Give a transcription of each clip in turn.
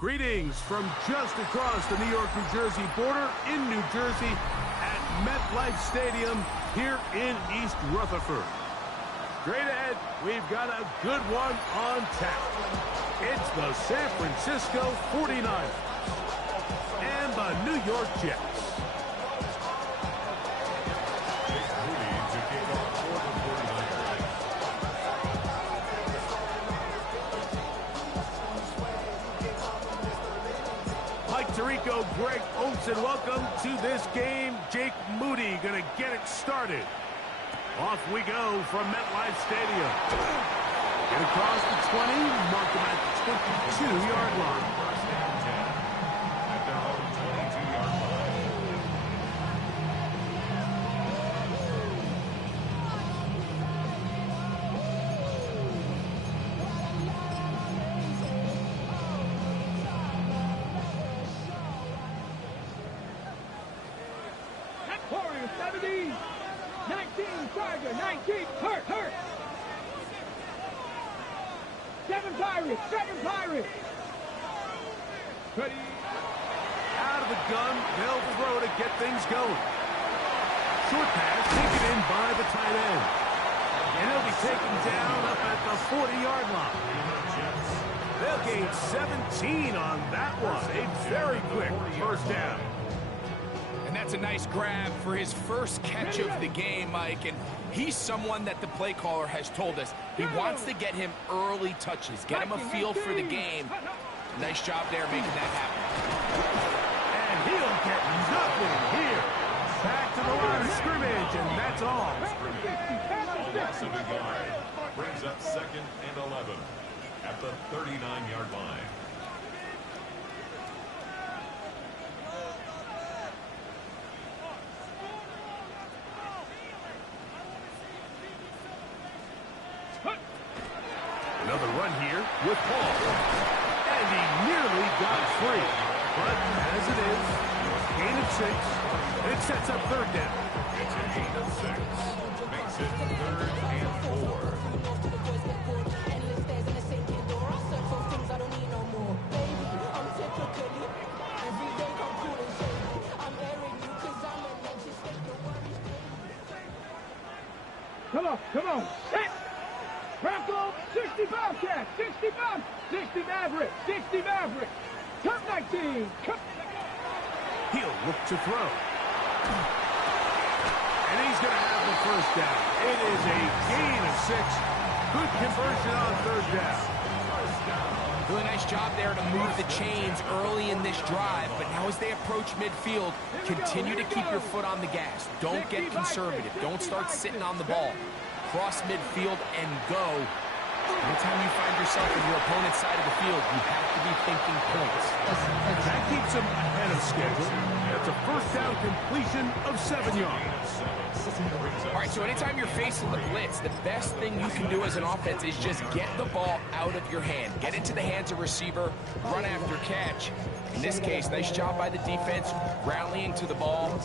Greetings from just across the New York-New Jersey border in New Jersey at MetLife Stadium here in East Rutherford. Straight ahead, we've got a good one on tap. It's the San Francisco 49ers and the New York Jets. Tirico, Greg Olson, welcome to this game. Jake Moody going to get it started. Off we go from MetLife Stadium. Get across the 20, mark them at the 22-yard line. At their own 22-yard line. Warriors 70, 19, Tiger, 19, hurt. 7 Pirates, 7 Pirates. Ready. Out of the gun, they'll throw to get things going. Short pass taken in by the tight end. And he'll be taken down up at the 40-yard line. They'll gain 17 on that one. A very quick first down. And that's a nice grab for his first catch of the game, Mike. And he's someone that the play caller has told us he wants to get him early touches, get him a feel for the game. Nice job there making that happen. And he'll get nothing here. Back to the line of scrimmage, and that's all. Brings up 2nd and 11 at the 39-yard line. Another run here with Paul. And he nearly got free. But as it is, gain of 6. It sets up third down. It's a gain of 6. Makes it 3rd and 4. Come on, set! Bronco, 65 Cat, 65, 60 Maverick, 60 Maverick. Cut 19, cut. He'll look to throw. And he's going to have the first down. It is a gain of 6. Good conversion on third down. Really nice job there to move the chains early in this drive. But now as they approach midfield, continue to keep your foot on the gas. Don't get conservative. Don't start sitting on the ball. Cross midfield and go. Anytime you find yourself in your opponent's side of the field, you have to be thinking points. That keeps him ahead of schedule. That's a first down completion of 7 yards. All right, so anytime you're facing the blitz, the best thing you can do as an offense is just get the ball out of your hand. Get into the hands of receiver, run after catch. In this case, nice job by the defense, rallying to the ball.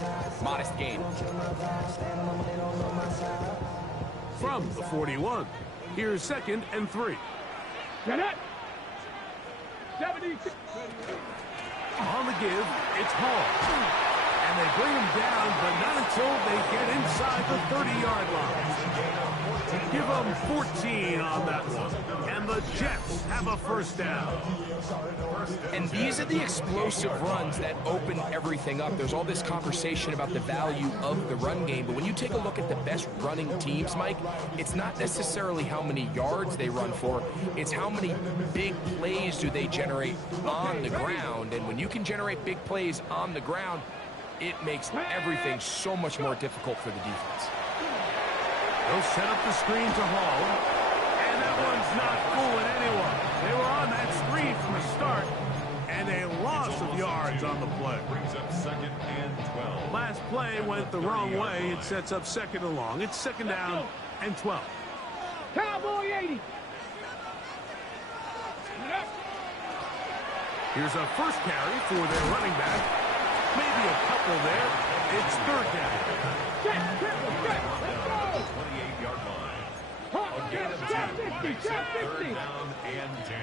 Modest gain. From the 41, here's 2nd and 3. Get it! 76. On the give, it's Hall. And they bring him down, but not until they get inside the 30-yard line. Give them 14 on that one. And the Jets have a first down. And these are the explosive runs that open everything up. There's all this conversation about the value of the run game, but when you take a look at the best running teams, Mike, it's not necessarily how many yards they run for, it's how many big plays do they generate on the ground. And when you can generate big plays on the ground, it makes everything so much more difficult for the defense. They'll set up the screen to Hall. And that one's not fooling anyone. They were on that screen from the start. And a loss of yards on the play. Brings up 2nd and 12. Last play went the wrong way. It sets up 2nd and long. It's 2nd down and 12. Cowboy 80. Here's a first carry for their running back. Maybe a couple there. It's 3rd down. Set, triple, set, let's go. 28-yard line. A gain of 2 makes it 3rd down and 10.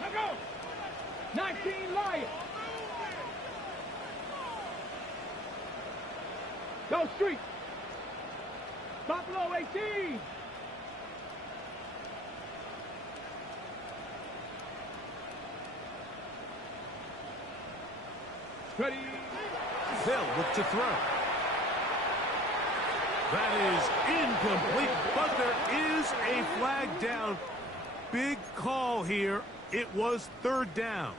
Let's go. 19 Lions. Go Street. Buffalo 18. Ready. They'll look to throw. That is incomplete, but there is a flag down. Big call here. It was third down.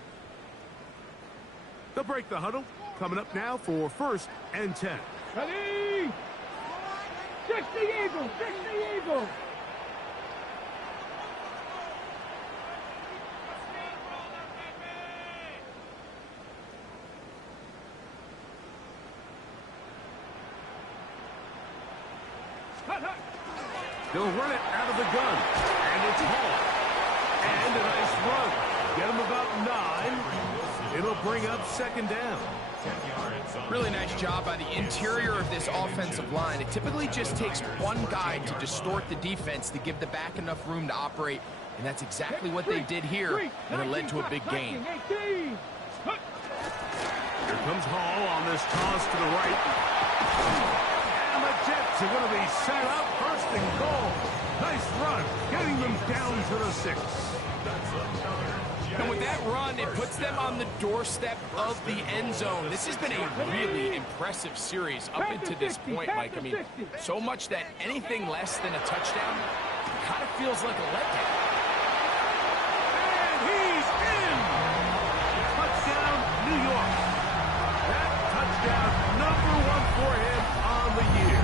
They'll break the huddle. Coming up now for 1st and 10. Ready. 60 Eagles. 60 Eagles. They'll run it out of the gun, and it's Hall. And a nice run. Get them about 9. It'll bring up 2nd down. Really nice job by the interior of this offensive line. It typically just takes one guy to distort the defense to give the back enough room to operate, and that's exactly what they did here, and it led to a big gain. Here comes Hall on this toss to the right. And the Jets are going to be set up 1st and goal. Nice run, getting them down to the 6. And with that run, it puts them on the doorstep of the end zone. This has been a really impressive series up into this point, Mike. I mean, so much that anything less than a touchdown kind of feels like a letdown. And he's in! Touchdown, New York. That touchdown, #1 for him on the year.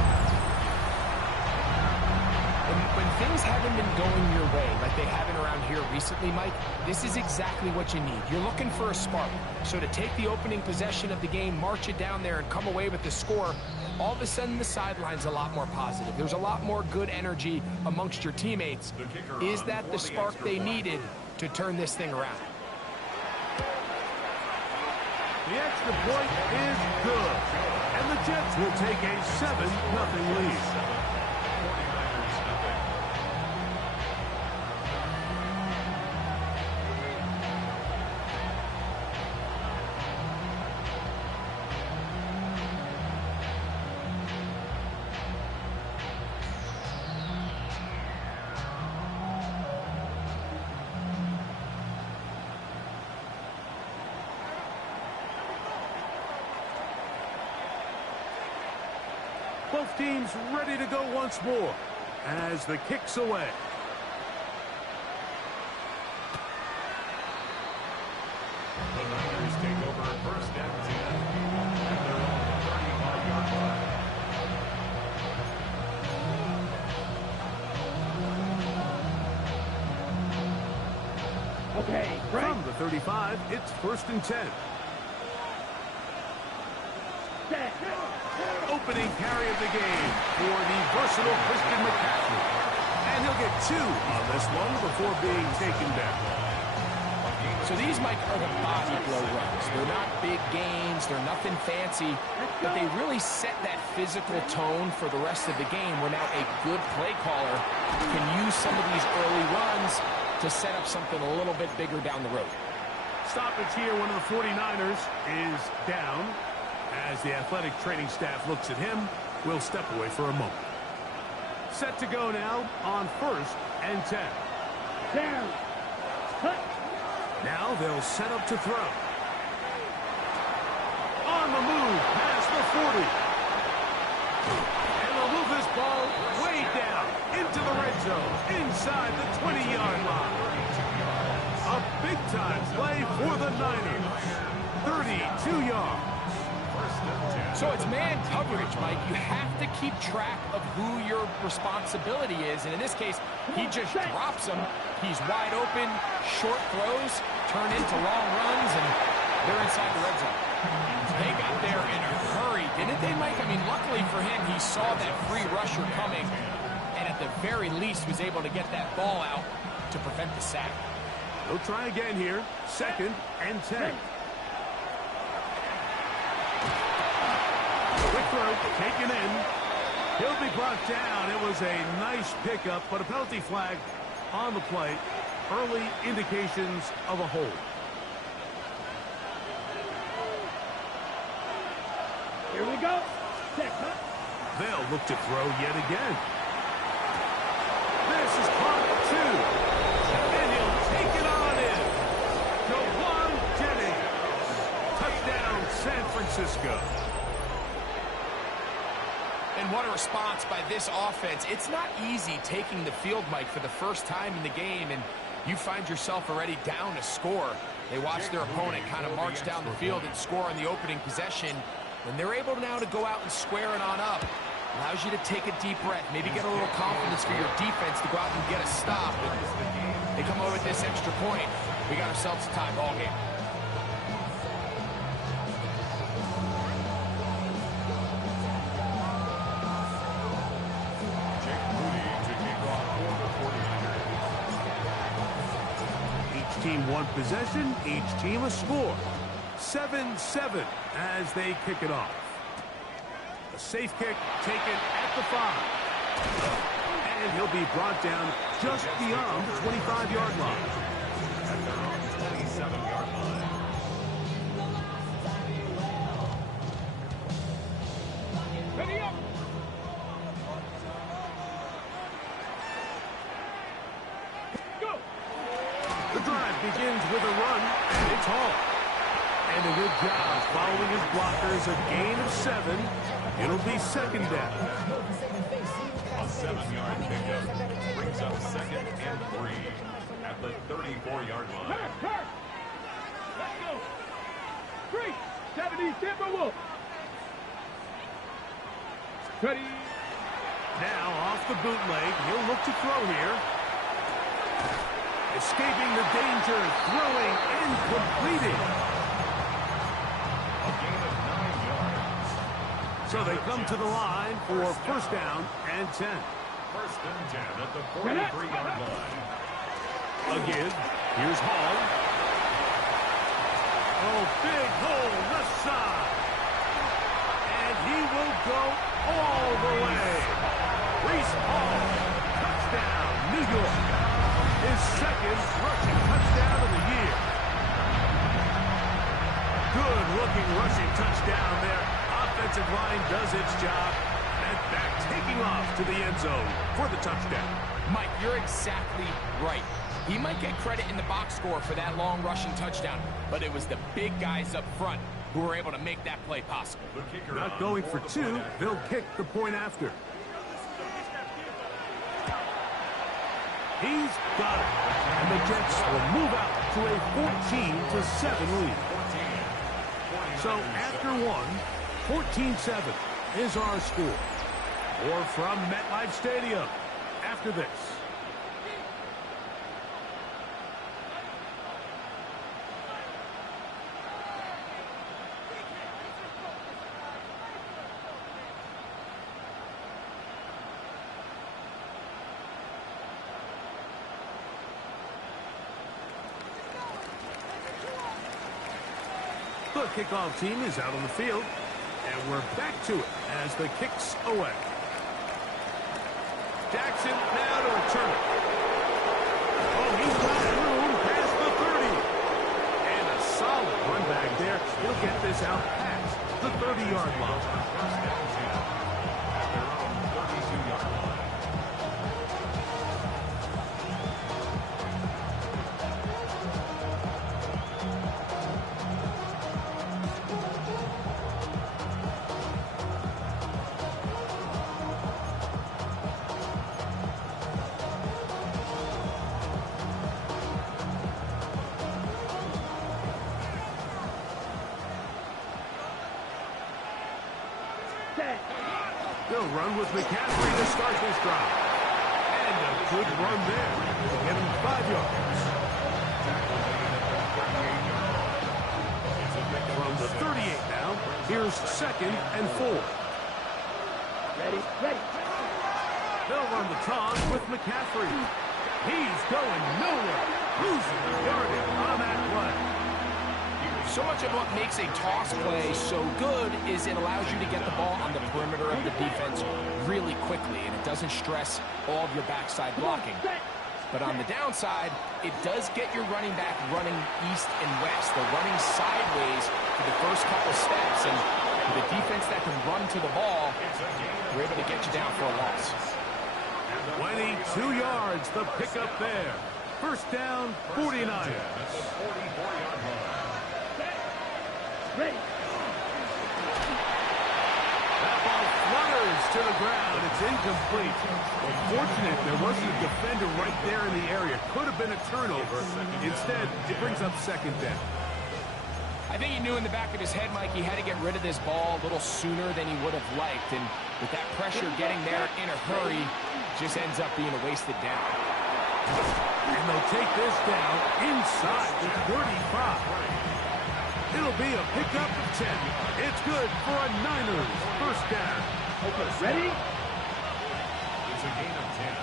When things haven't been going your way like they haven't around here recently, Mike, this is exactly what you need. You're looking for a spark. So to take the opening possession of the game, march it down there, and come away with the score, all of a sudden the sideline's a lot more positive. There's a lot more good energy amongst your teammates. Is that the spark they needed to turn this thing around? The extra point is good. And the Jets will take a 7-0 lead. Both teams ready to go once more as the kick's away. The Niners take over 1st and 10 at their own 35-yard line. Okay, From the 35, it's 1st and 10. Opening carry of the game for the versatile Christian McCaffrey. And he'll get 2 on this one before being taken down. So these, Mike, are the body blow runs. They're not big gains, they're nothing fancy, but they really set that physical tone for the rest of the game where now a good play caller can use some of these early runs to set up something a little bit bigger down the road. Stoppage here, one of the 49ers is down. As the athletic training staff looks at him, we'll step away for a moment. Set to go now on 1st and 10. Down. Cut. Now they'll set up to throw. On the move, past the 40. And they'll move this ball way down into the red zone, inside the 20-yard line. A big-time play for the Niners. 32 yards. So it's man coverage, Mike. You have to keep track of who your responsibility is. And in this case, he just drops him. He's wide open, short throws, turn into long runs, and they're inside the red zone. They got there in a hurry, didn't they, Mike? I mean, luckily for him, he saw that free rusher coming, and at the very least was able to get that ball out to prevent the sack. They'll try again here. 2nd and 10. Quick throw, taken in. He'll be brought down. It was a nice pickup, but a penalty flag on the play. Early indications of a hold. Here we go. Check, huh? They'll look to throw yet again. This is caught 2. And he'll take it on in. Jawan Jennings. Touchdown, San Francisco. And what a response by this offense. It's not easy taking the field, Mike, for the first time in the game, and you find yourself already down a score. They watch their opponent kind of march down the field and score on the opening possession, and they're able now to go out and square it on up. Allows you to take a deep breath, maybe get a little confidence for your defense to go out and get a stop. And they come over with this extra point. We got ourselves a tie ball game. Team one possession, each team a score. 7-7 as they kick it off. A safe kick taken at the 5. And he'll be brought down just beyond the 25-yard line. At their own 27-yard line. Ready up. Go. The drive begins with a run, and it's Hall. And a good job following his blockers, a gain of 7. It'll be second down. A 7-yard pickup brings up 2nd and 3 at the 34-yard line. Hurt. Let's go. 3. 70 Timberwolves. Ready. Now off the bootleg, he'll look to throw here. Escaping the danger, throwing and completing. A gain of 9 yards. So they come to the line for first down and 10. First and 10 at the 43-yard line. Again, here's Hall. Oh, big hole, left side. And he will go all the way. Reese Hall, touchdown, New York. His second rushing touchdown of the year. Good-looking rushing touchdown there. Offensive line does its job. And back taking off to the end zone for the touchdown. Mike, you're exactly right. He might get credit in the box score for that long rushing touchdown, but it was the big guys up front who were able to make that play possible. Not going for 2, they'll kick the point after. He's got it. And the Jets will move out to a 14-7 lead. So after 1, 14-7 is our score. More from MetLife Stadium after this. The kickoff team is out on the field, and we're back to it as the kick's away. Jackson now to return it. Oh, he's got room past the 30. And a solid run back there. He'll get this out past the 30-yard line. First down 10 at their own 32-yard line. They'll run with McCaffrey to start this drive. And a good run there to get him 5 yards. From the 38 now, here's 2nd and 4. Ready. They'll run the toss with McCaffrey. He's going nowhere. Losing the yardage on that play. So much of what makes a toss play so good is it allows you to get the ball on the perimeter of the defense really quickly, and it doesn't stress all of your backside blocking. But on the downside, it does get your running back running east and west. They're running sideways for the first couple steps, and With a defense that can run to the ball, we're able to get you down for a loss. 22 yards, the pickup there. First down, 49. Ready. That ball flutters to the ground. It's incomplete. Unfortunate there wasn't a defender right there in the area. Could have been a turnover. Instead, it brings up second down. I think he knew in the back of his head, Mike, he had to get rid of this ball a little sooner than he would have liked. And with that pressure getting there in a hurry, just ends up being a wasted down. And they'll take this down inside the 35. It'll be a pickup of 10. It's good for a Niners first down. Okay, ready? It's a gain of 10.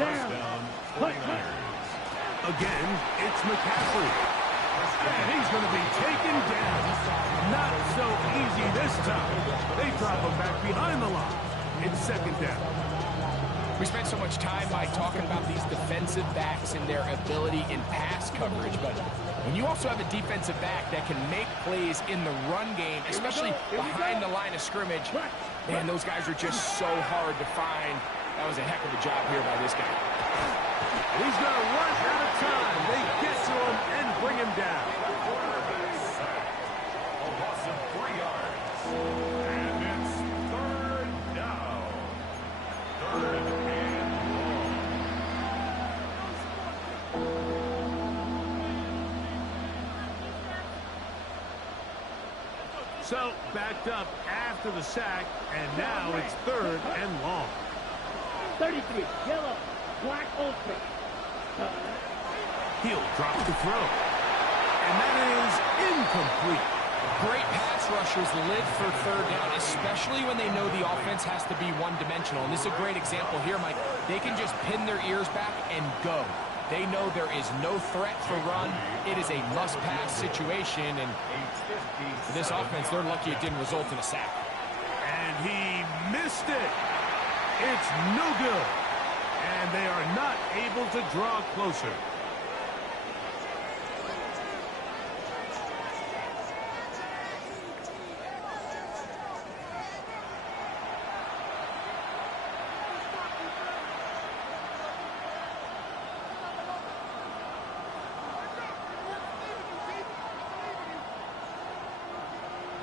First down, 49ers. Again, it's McCaffrey. And he's going to be taken down. Not so easy this time. They drop him back behind the line. It's second down. We spent so much time, Mike, talking about these defensive backs and their ability in pass coverage, but when you also have a defensive back that can make plays in the run game, especially behind the line of scrimmage, man, those guys are just so hard to find. That was a heck of a job here by this guy. He's going to run out of time. They get to him and bring him down. A loss of 3 yards. And it's third down. Third and long. So, backed up after the sack, and now it's third and long. 33, yellow, black ultra. He'll drop the throw. And that is incomplete. Great pass rushers live for third down, especially when they know the offense has to be one-dimensional. And this is a great example here, Mike. They can just pin their ears back and go. They know there is no threat for run. It is a must-pass situation, and for this offense, they're lucky it didn't result in a sack. And he missed it. It's no good. And they are not able to draw closer.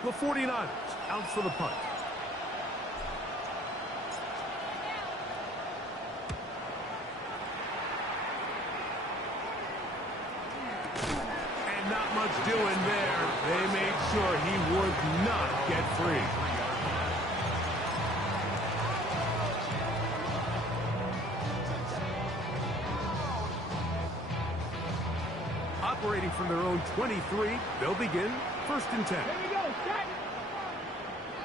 The 49ers out for the punt. And not much doing there. They made sure he would not get free. Operating from their own 23, they'll begin first and 10. Here we go, set.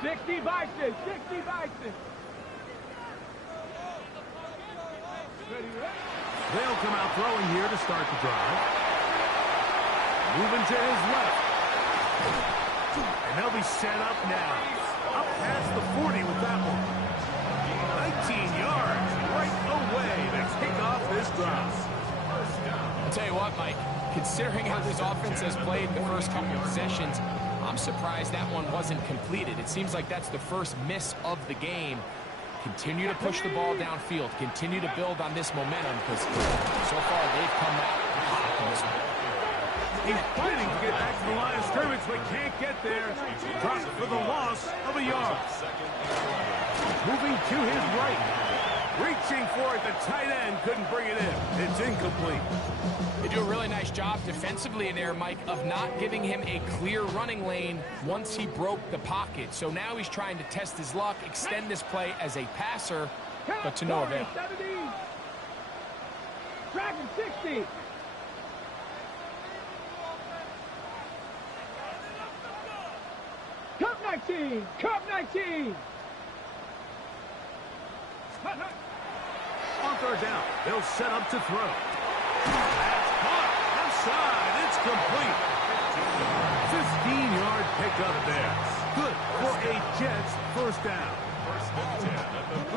60 Bison, 60 Bison. Ready, ready? They'll come out throwing here to start the drive. Moving to his left. And they'll be set up now. Up past the 40 with that one. 19 yards right away to kick off this drive. I'll tell you what, Mike, considering how this offense has played the first couple of possessions, I'm surprised that one wasn't completed. It seems like that's the first miss of the game. Continue to push the ball downfield. Continue to build on this momentum because so far they've come out hot in this one. He's fighting to get back to the line of scrimmage, but can't get there. Dropped for the loss of a yard. Moving to his right. Reaching for it, the tight end couldn't bring it in. It's incomplete. They do a really nice job defensively in there, Mike, of not giving him a clear running lane once he broke the pocket. So now he's trying to test his luck, extend this play as a passer, but to no avail. 70. Dragon 60. Cup 19. Cup 19. On third down, they'll set up to throw. That's caught outside. It's complete. 15-yard pickup there. Good for a Jets first down.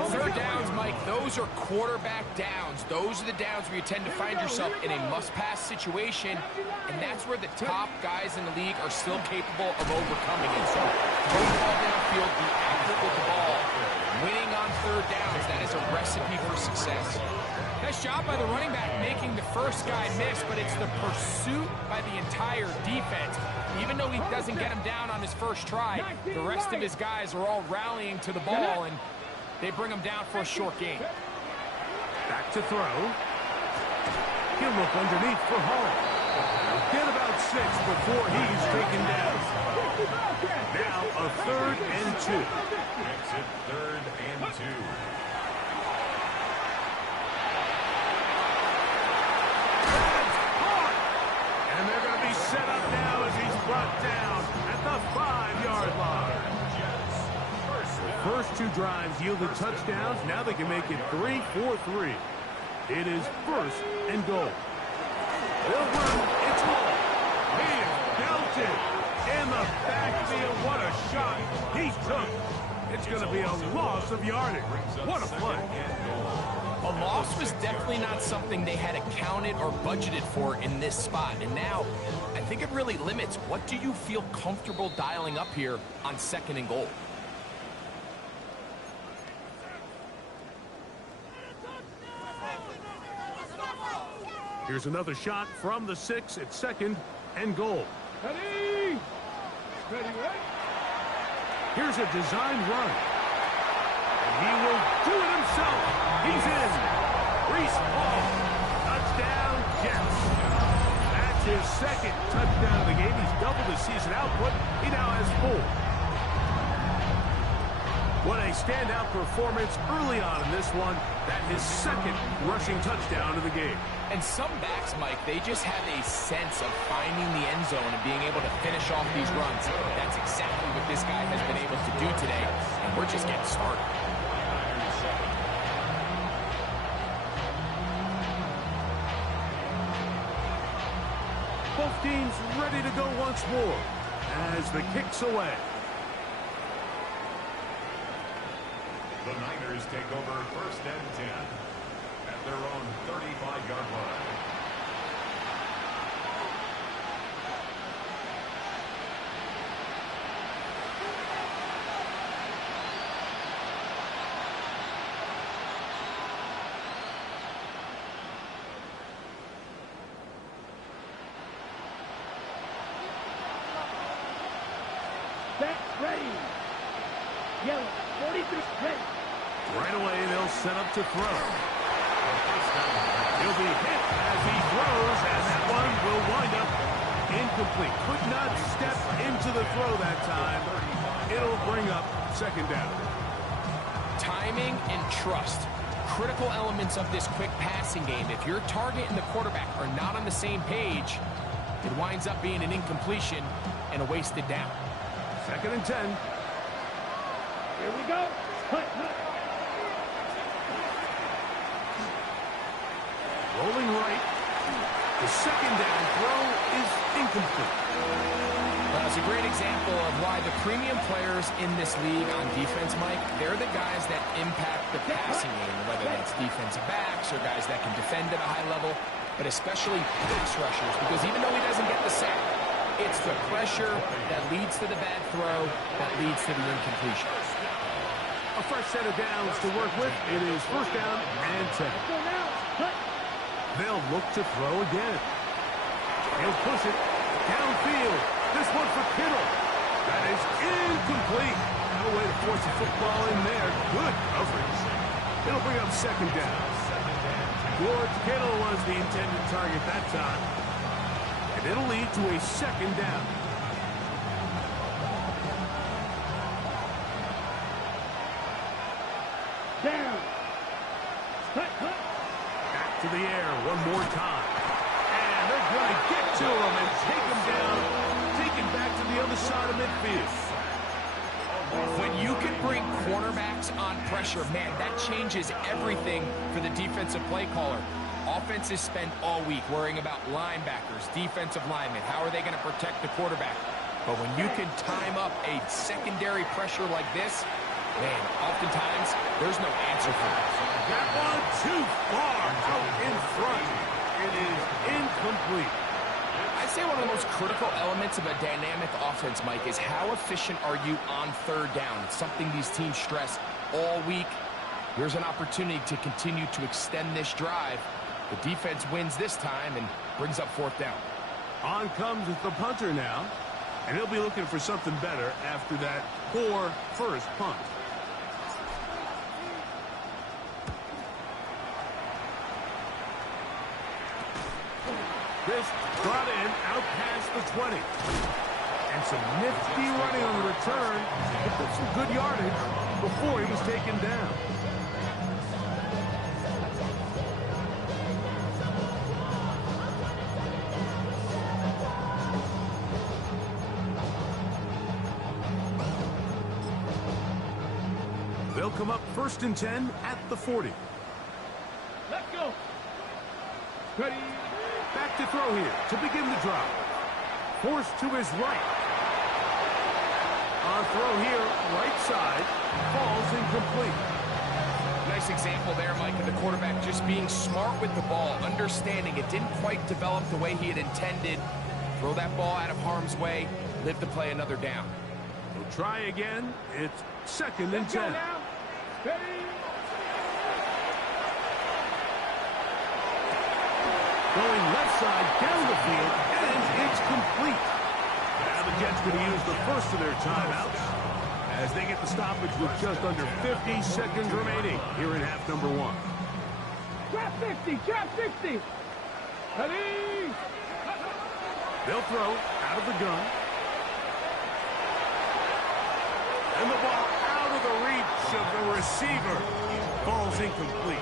Third downs, Mike, those are quarterback downs. Those are the downs where you tend to find yourself in a must-pass situation, and that's where the top guys in the league are still capable of overcoming it. So those success. Nice job by the running back making the first guy miss, but it's the pursuit by the entire defense. Even though he doesn't get him down on his first try, the rest of his guys are all rallying to the ball, and they bring him down for a short gain. Back to throw. He'll look underneath for Hall. He'll get about 6 before he's taken down. Now a 3rd and 2. Makes it 3rd and 2. And they're going to be set up now as he's brought down at the 5-yard line. The first 2 drives yielded touchdowns. Now they can make it 3-4-3. It is 1st and goal. They'll run. It's Hall. He is belted in the backfield. What a shot he took. It's going to be a loss of yardage. What a play. A loss was definitely not something they had accounted or budgeted for in this spot. And now, I think it really limits what do you feel comfortable dialing up here on 2nd and goal. Here's another shot from the 6 at 2nd and goal. Ready? Ready, right? Here's a design run. And he will do it himself. He's in. Reese Hall. Touchdown, Jets. That's his 2nd touchdown of the game. He's doubled his season output. He now has 4. What a standout performance early on in this one. That his 2nd rushing touchdown of the game. And some backs, Mike, they just have a sense of finding the end zone and being able to finish off these runs. That's exactly what this guy has been able to do today, and we're just getting started. Both teams ready to go once more as the kick's away. The Niners take over 1st and 10 at their own 35-yard line. Set, ready. Yellow, 43, ready. Right away, they'll set up to throw. He'll be hit as he throws, and that one will wind up incomplete. Could not step into the throw that time. It'll bring up 2nd down. Timing and trust. Critical elements of this quick passing game. If your target and the quarterback are not on the same page, it winds up being an incompletion and a wasted down. 2nd and 10. Here we go. Hut, hut. Rolling right. The 2nd down throw is incomplete. Well, it's a great example of why the premium players in this league on defense, Mike, they're the guys that impact the passing game, whether that's defensive backs or guys that can defend at a high level, but especially pass rushers, because even though he doesn't get the sack, it's the pressure that leads to the bad throw that leads to the incompletion. A fresh set of downs to work with. It is 1st down and 10. Go now. Hut. They'll look to throw again. He'll push it downfield. This one for Kittle. That is incomplete. No way to force a football in there. Good coverage. It'll bring up 2nd down. George Kittle was the intended target that time. And it'll lead to a 2nd down. Down. Hut, hut. Back to the air one more time. And they're going to get to him and take him down. Take him back to the other side of midfield. When you can bring cornerbacks on pressure, man, that changes everything for the defensive play caller. Offenses spend all week worrying about linebackers, defensive linemen. How are they going to protect the quarterback? But when you can time up a secondary pressure like this, man, oftentimes there's no answer for it. That one too far out in front. It is incomplete. I'd say one of the most critical elements of a dynamic offense, Mike, is how efficient are you on 3rd down. It's something these teams stress all week. Here's an opportunity to continue to extend this drive. The defense wins this time and brings up 4th down. On comes the punter now, and he'll be looking for something better after that poor first punt. This brought in out past the 20. And some nifty running on the return. He put some good yardage before he was taken down. They'll come up 1st and 10 at the 40. Let's go. Ready. Back to throw here to begin the drive. Forced to his right. On throw here, right side, falls incomplete. Nice example there, Mike, of the quarterback just being smart with the ball, understanding it didn't quite develop the way he had intended. Throw that ball out of harm's way, live to play another down. We'll try again. It's 2nd and 10. Now. Ready. Going left side down the field, and it's complete. Now the Jets going to use the first of their timeouts as they get the stoppage with just under 50 seconds remaining here in half number 1. Trap 60. Trap 60. Ready. They'll throw out of the gun. And the ball out of the reach of the receiver. Falls incomplete.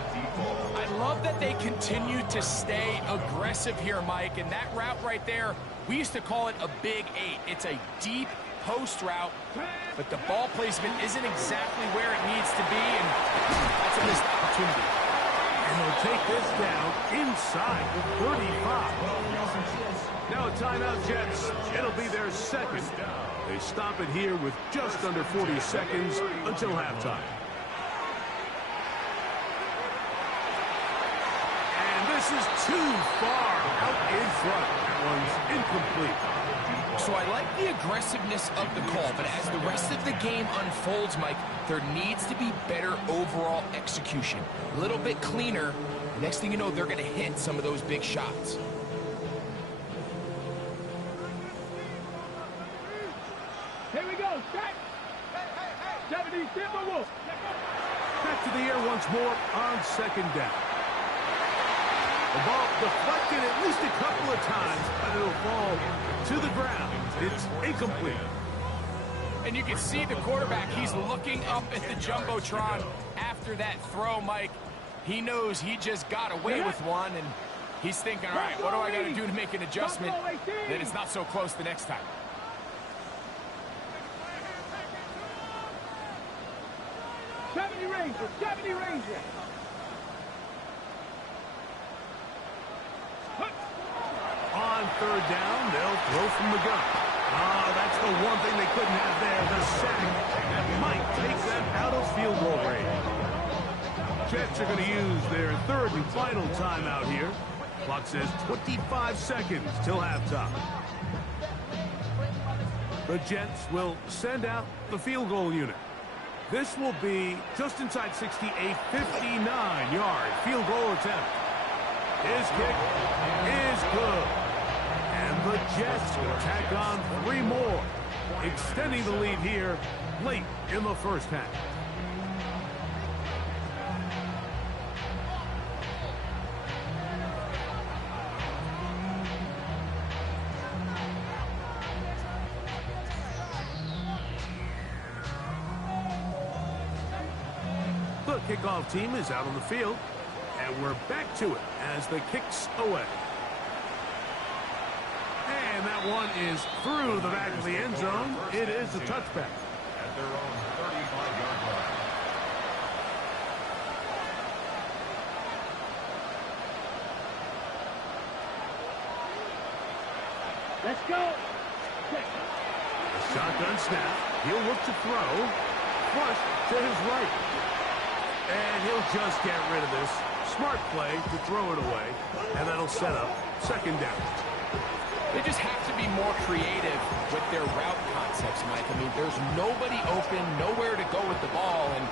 I love that they continue to stay aggressive here, Mike, and that route right there, we used to call it a Big 8. It's a deep post route, but the ball placement isn't exactly where it needs to be, and that's a missed opportunity. And they'll take this down inside the 35. Now a timeout, Jets. It'll be their 2nd. They stop it here with just under 40 seconds until halftime. This is too far out in front. That one's incomplete. So I like the aggressiveness of the call, but as the rest of the game unfolds, Mike, there needs to be better overall execution. A little bit cleaner. Next thing you know, they're going to hit some of those big shots. Here we go. Set. 70 Timberwolves. Back to the air once more on 2nd down. The ball deflected at least a couple of times, but it'll fall to the ground. It's incomplete. And you can see the quarterback, he's looking up at the Jumbotron after that throw, Mike. He knows he just got away with one, and he's thinking, all right, what do I got to do to make an adjustment that it's not so close the next time? Rangers. 70 Rangers. On 3rd down, they'll throw from the gun. That's the one thing they couldn't have there, the sack that might take them out of field goal range. Jets are going to use their 3rd and final timeout here. Clock says 25 seconds till halftime. The Jets will send out the field goal unit. This will be just inside 60, a 59-yard field goal attempt. His kick is good. And the Jets will tack on 3 more, extending the lead here late in the first half. The kickoff team is out on the field, and we're back to it as the kick's away. And that one is through the back of the end zone. It is a touchback. At their own 35-yard line. Let's go. The shotgun snap. He'll look to throw. Flush to his right. And he'll just get rid of this. Smart play to throw it away. And that'll set up 2nd down. They just have to be more creative with their route concepts, Mike. I mean, there's nobody open, nowhere to go with the ball, and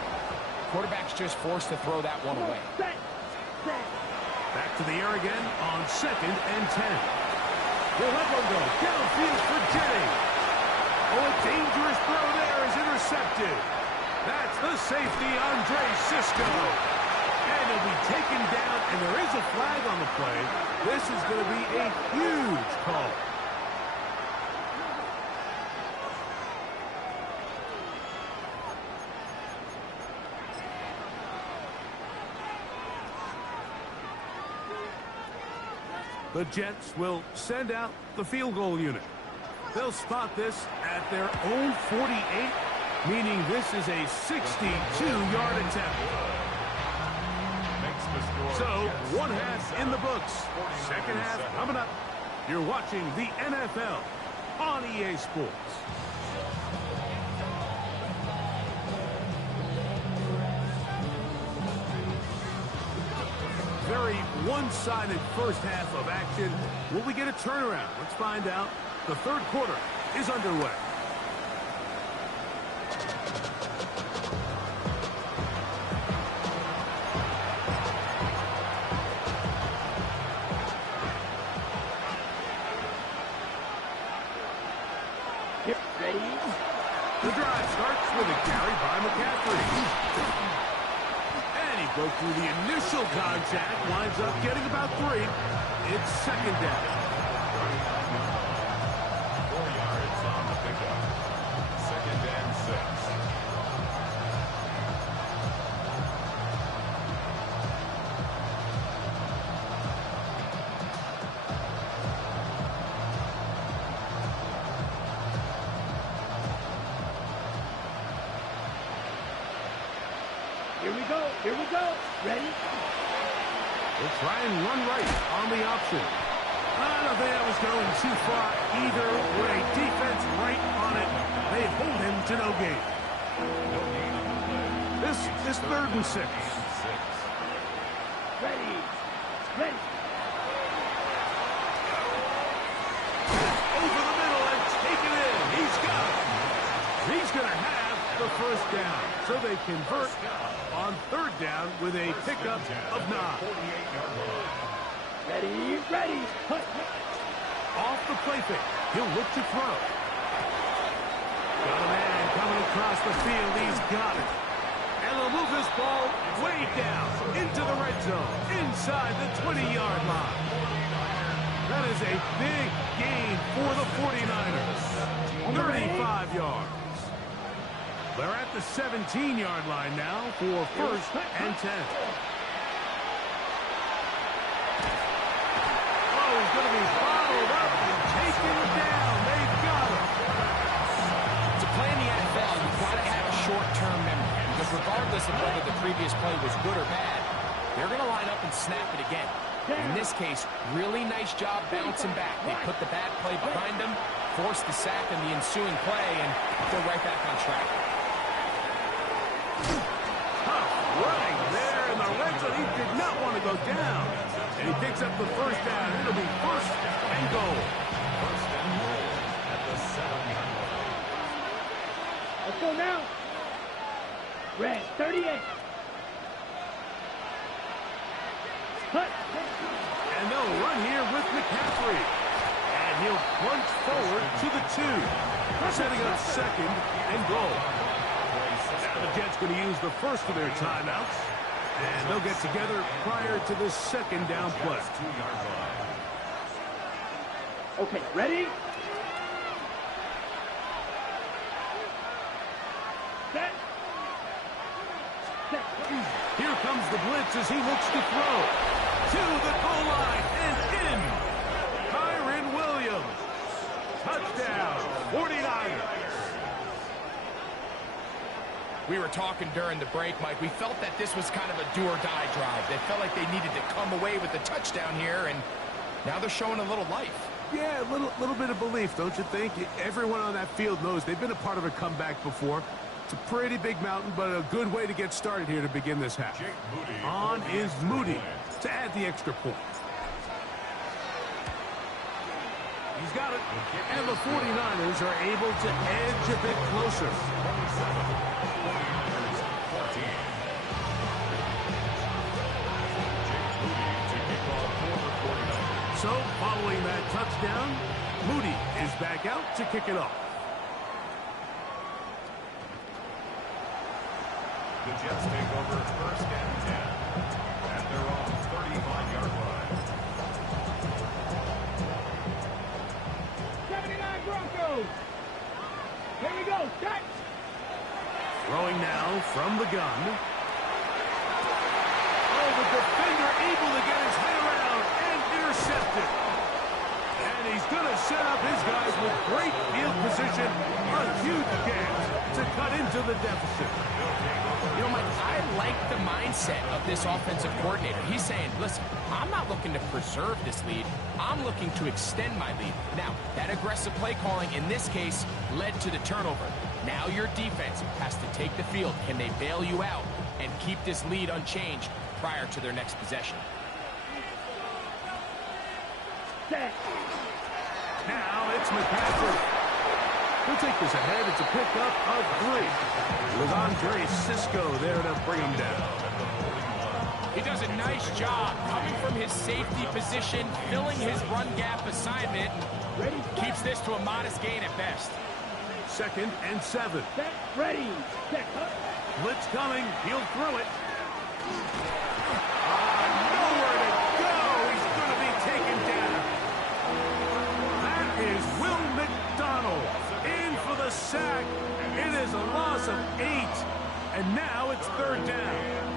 quarterback's just forced to throw that one away. Back to the air again on 2nd and 10. He'll let one go. Downfield for Jennings. Oh, a dangerous throw there is intercepted. That's the safety, Andre Cisco. And he'll be taken down, and there is a flag on the play. This is going to be a huge call. The Jets will send out the field goal unit. They'll spot this at their own 48, meaning this is a 62-yard attempt. So, one half in the books. Second half coming up. You're watching the NFL on EA Sports. Very one-sided first half of action. Will we get a turnaround? Let's find out. The third quarter is underway. Get ready. The drive starts with a carry by McCaffrey. And he broke through the initial contact, winds up getting about 3. It's second down. 4 yards on the pickup. 2nd and 6. Here we go. Here we go. Ready? They'll try and run right on the option. I don't think that was going too far either way. Defense right on it. They hold him to no gain. This is 3rd and 6. Ready. Ready. Over the middle and take it in. He's got it. He's going to have the first down. So they convert on 3rd down with a pickup of 9. Ready. Ready. Off the play fake. He'll look to throw. Got a man coming across the field. He's got it. And they'll move this ball way down into the red zone, inside the 20-yard line. That is a big gain for the 49ers. 35 yards. They're at the 17-yard line now for 1st and 10. Oh, he's going to be followed up and taken down. They've got him. To play in the NFL, you've got to have a short-term memory, because regardless of whether the previous play was good or bad, they're going to line up and snap it again. In this case, really nice job bouncing back. They put the bad play behind them, forced the sack in the ensuing play, and they're right back on track. Right there in the red zone. He did not want to go down. And he picks up the first down. It'll be 1st and goal. 1st and goal at the 7-yard line. Let's go now. Red. 38. Cut. And they'll run here with McCaffrey. And he'll plunge forward to the 2. Setting up 2nd and goal. Now the Jets going to use the first of their timeouts. And they'll get together prior to the 2nd down play. 2-yard line. Okay, ready? Set. Set. Here comes the blitz as he looks to throw. To the goal line and in. Kyren Williams. Touchdown, 49ers. We were talking during the break, Mike. We felt that this was kind of a do-or-die drive. They felt like they needed to come away with the touchdown here, and now they're showing a little life. Yeah, a little bit of belief, don't you think? Everyone on that field knows they've been a part of a comeback before. It's a pretty big mountain, but a good way to get started here to begin this half. On is Moody to add the extra point. He's got it. And the 49ers are able to edge a bit closer. touchdown. Moody is back out to kick it off. The Jets take over first and 10 at their own 35-yard line. 79 Broncos. Here we go. Set. Throwing now from the gun. Oh, the defender able to get his head around and intercept it. And he's going to set up his guys with great field position. A huge chance to cut into the deficit. You know, Mike, I like the mindset of this offensive coordinator. He's saying, listen, I'm not looking to preserve this lead. I'm looking to extend my lead. Now, that aggressive play calling in this case led to the turnover. Now your defense has to take the field. Can they bail you out and keep this lead unchanged prior to their next possession? Set. Now it's McCaffrey. He'll take this ahead. It's a pickup of 3. It was Andre Cisco there to bring him down. He does a nice job coming from his safety position, filling his run gap assignment, and keeps this to a modest gain at best. 2nd and 7. Set. Ready. Set. Blitz coming. He'll throw it. Nowhere to go. He's going to be taken down. That is Will McDonald in for the sack. It is a loss of 8. And now it's 3rd down.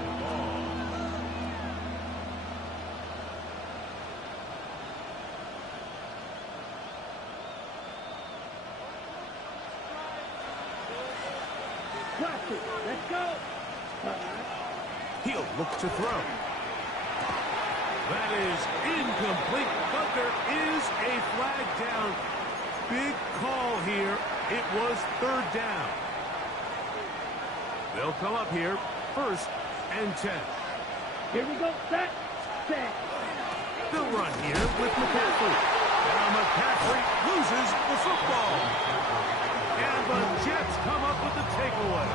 Let's go. He'll look to throw. That is incomplete, but there is a flag down. Big call here. It was 3rd down. They'll come up here, 1st and 10. Here we go. Set. Set. They'll run here with McCaffrey. Now McCaffrey loses the football. And the Jets come up with the takeaway.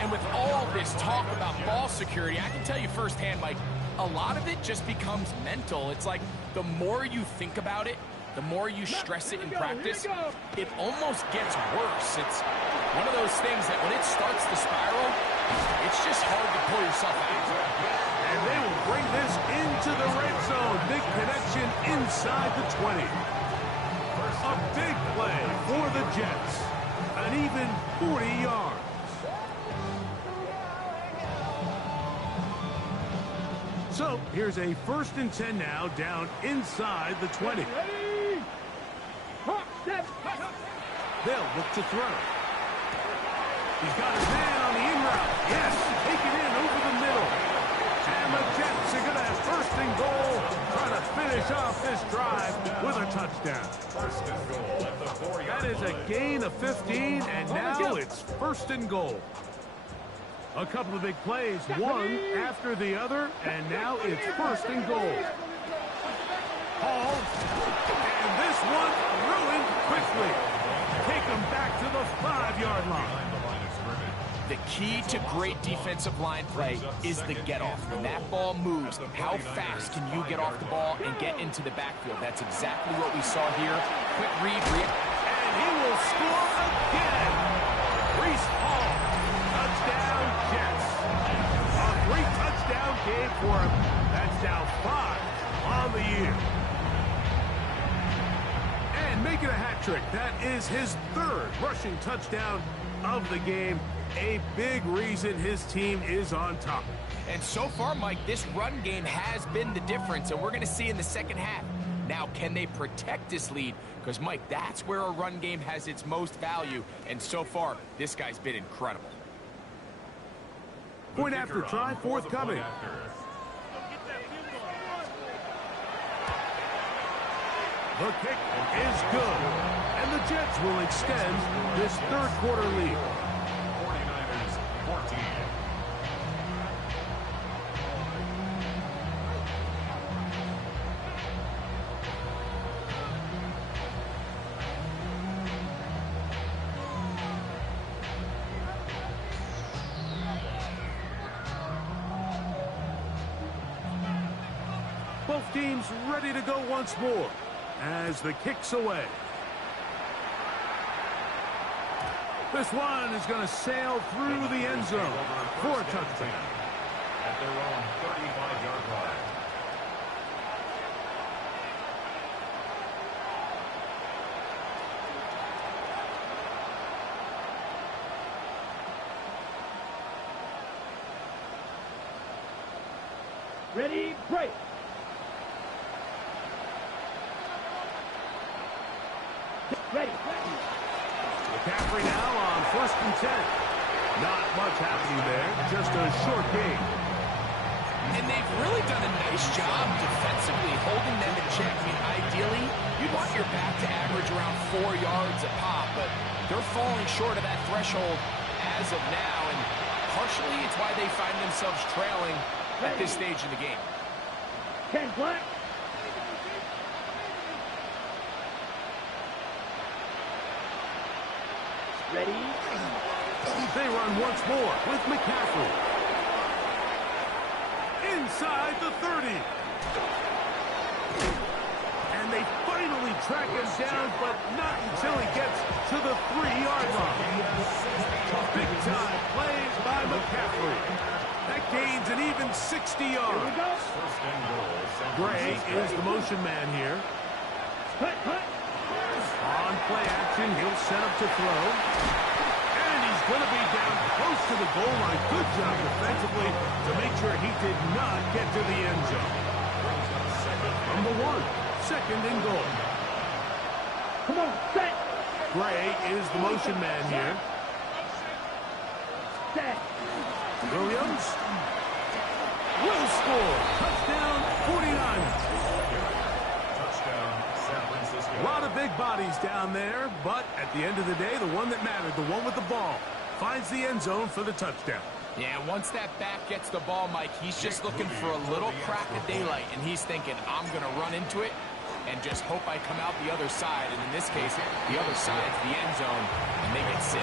And with all this talk about ball security, I can tell you firsthand, Mike, a lot of it just becomes mental. It's like the more you think about it, the more you stress it in practice, it almost gets worse. It's one of those things that when it starts to spiral, it's just hard to pull yourself out. And they will bring this into the red zone. Big connection inside the 20. A big play for the Jets. An even 40 yards. So here's a 1st and 10 now down inside the 20. Ready. They'll look to throw. He's got his man on the in route. Yes, take it in over the middle. And the Jets are going to have 1st and goal, trying to finish off this drive with a touchdown. 1st and goal at the 4-yard line. That is a gain of 15, and now it's 1st and goal. A couple of big plays, one after the other, and now it's 1st and goal. Hall, and this one ruined quickly. Take them back to the 5-yard line. The key to great defensive line play is the get-off. When that ball moves, how fast can you get off the ball and get into the backfield? That's exactly what we saw here. Quick read. And he will score again. Breece Hall, touchdown Jets. A 3-touchdown game for him. That's now 5 on the year. And making a hat trick. That is his 3rd rushing touchdown of the game. A big reason his team is on top. And so far, Mike, this run game has been the difference, and we're going to see in the second half. Now, can they protect this lead? Because, Mike, that's where a run game has its most value, and so far, this guy's been incredible. Point after try forthcoming. The kick is good, and the Jets will extend this 3rd quarter lead. 49ers 14. Both teams ready to go once more. as the kick's away. This one is going to sail through the end zone for a touchdown. At their own 35-yard line. Ready, break. Ready. McCaffrey now on 1st and 10. Not much happening there, just a short game. And they've really done a nice job defensively holding them in check. I mean, ideally, you'd want your back to average around 4 yards a pop, but they're falling short of that threshold as of now, and partially it's why they find themselves trailing at this stage in the game. 10 black. Ready. They run once more with McCaffrey. Inside the 30. And they finally track him down, but not until he gets to the 3-yard line. Big-time plays by McCaffrey. That gains an even 60 yards. Gray is the motion man here. On play action, he'll set up to throw. And he's going to be down close to the goal line. Good job defensively to make sure he did not get to the end zone. Number 1, 2nd and goal. Come on, set. Gray is the motion man here. Set. Williams will score. Touchdown, 49ers. A lot of big bodies down there, but at the end of the day, the one that mattered, the one with the ball, finds the end zone for the touchdown. Yeah, once that back gets the ball, Mike, he's just looking for a little crack of daylight, and he's thinking, I'm going to run into it and just hope I come out the other side. And in this case, the other side's the end zone, and they get 6.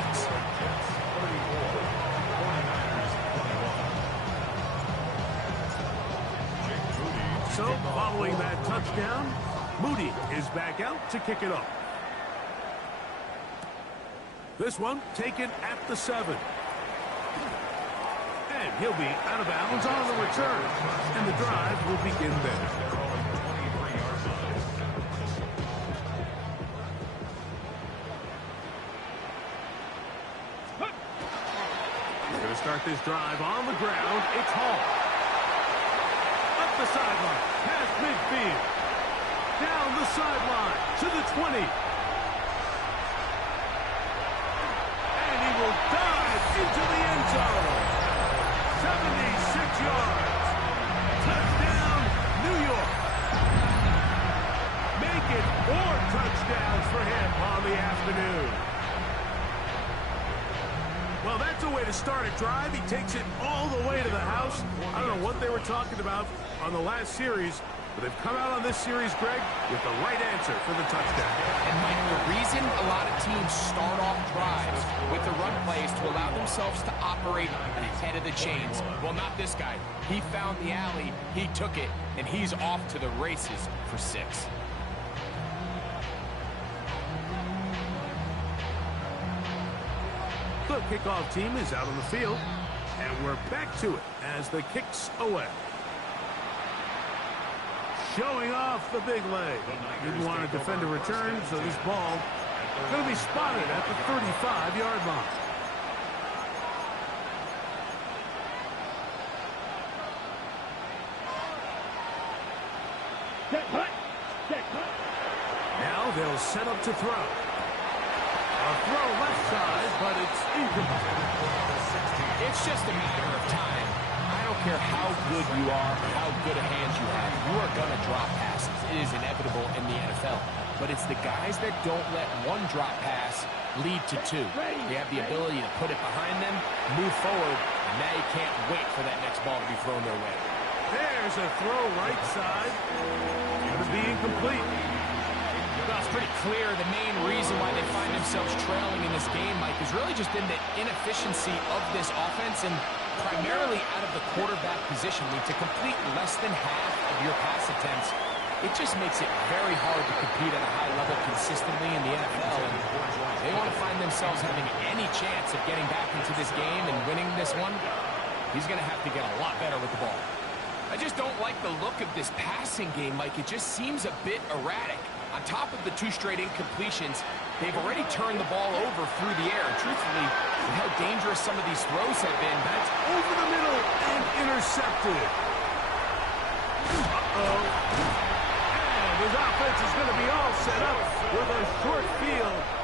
So, following that touchdown, Moody is back out to kick it off. This one taken at the 7. And he'll be out of bounds on the return. And the drive will begin there. We're going to start this drive on the ground. It's Hall. Up the sideline, past midfield. Down the sideline to the 20. And he will dive into the end zone. 76 yards. Touchdown, New York. Make it 4 touchdowns for him on the afternoon. Well, that's a way to start a drive. He takes it all the way to the house. I don't know what they were talking about on the last series, but they've come out on this series, Greg, with the right answer for the touchdown. And, Mike, the reason a lot of teams start off drives with the run plays to allow themselves to operate ahead of the chains. Well, not this guy. He found the alley, he took it, and he's off to the races for 6. The kickoff team is out on the field, and we're back to it as the kick's away. Showing off the big leg. Didn't want to defend a return, so this ball is going to be spotted at the 35-yard line. Now they'll set up to throw. A throw left side, but it's incomplete. It's just a matter of time. I don't care how good you are, how good a hand you have, you are going to drop passes. It is inevitable in the NFL. But it's the guys that don't let one drop pass lead to 2. They have the ability to put it behind them, move forward, and now you can't wait for that next ball to be thrown their way. There's a throw right side. Going to be incomplete. Well, it's pretty clear the main reason why they find themselves trailing in this game, Mike, is really just in the inefficiency of this offense and primarily out of the quarterback position. To complete less than half of your pass attempts it just makes it very hard to compete at a high level consistently in the NFL. And they want to find themselves having any chance of getting back into this game and winning this one. He's going to have to get a lot better with the ball. I just don't like the look of this passing game, Mike. It just seems a bit erratic. On top of the 2 straight incompletions, they've already turned the ball over through the air. And truthfully, with how dangerous some of these throws have been, That's over the middle and intercepted. And his offense is going to be all set up with a short field